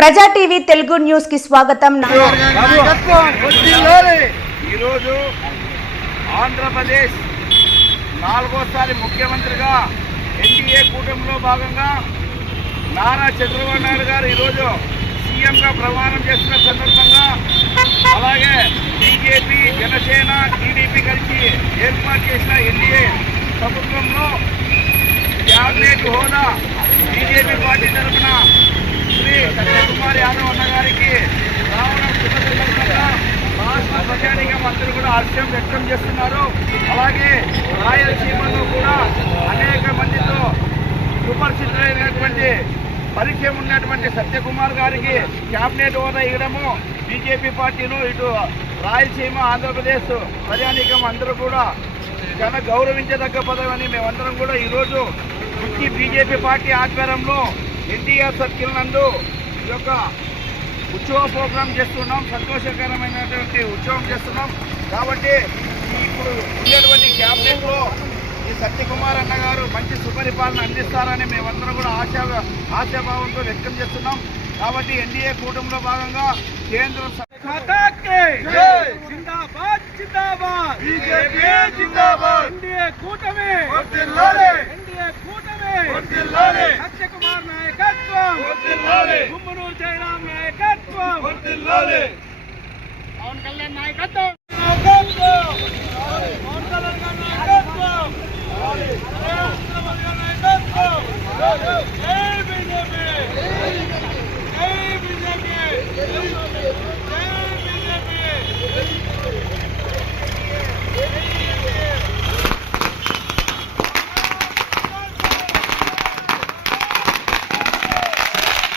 ప్రజా TV Telugu news కి స్వాగతం. ఈరోజు ఆంధ్రప్రదేశ్ నాలుగోసారి ముఖ్యమంత్రిగా ఎన్డీఏ కూటమిలో భాగంగా నారా చంద్రబాబు నాయుడు గారు ఈరోజు సీఎంగా ప్రమాణం చేస్తున్న సందర్భంగా అలాగే బీజేపీ, జనసేన, టీడీపీ కలిసి ఏర్పాటు చేసిన ఎన్డీఏ ప్రభుత్వంలో క్యాబినెట్ హోదా బీజేపీ పార్టీ తరఫున శ్రీ సత్యకుమార్ యాదవ్ అన్న గారికి రావడం శుభసందర్భంగా రాష్ట్ర ప్రజానీకం అందరూ కూడా హర్షం వ్యక్తం చేస్తున్నారు. అలాగే రాయలసీమలో కూడా అనేక మందితో సుపరిచితులైనటువంటి పరిచయం ఉన్నటువంటి సత్యకుమార్ గారికి క్యాబినెట్ హోదా ఇవ్వడము బీజేపీ పార్టీలు ఇటు రాయలసీమ, ఆంధ్రప్రదేశ్ ప్రజానీకం అందరూ కూడా చాలా గౌరవించదగ్గ పదవని మేమందరం కూడా ఈరోజు బీజేపీ పార్టీ ఆధ్వర్యంలో ఎన్టీఆర్ సర్కిల్ నందు ఈ యొక్క ఉత్సవ ప్రోగ్రాం చేస్తున్నాం. సంతోషకరమైనటువంటి ఉత్సవం చేస్తున్నాం. కాబట్టి ఇప్పుడు ఉండేటువంటి క్యాబినెట్లో ఈ సత్యకుమార్ అన్న గారు మంచి సుపరిపాలన అందిస్తారని మేమందరం కూడా ఆశాభావంతో వ్యక్తం చేస్తున్నాం. కాబట్టి ఎన్డీఏ కూటమిలో భాగంగా కేంద్ర సత్యకుమార్ నాయకత్వం, గుమ్మనూరు జయరాం నాయకత్వం, పవన్ కళ్యాణ్ నాయకత్వం.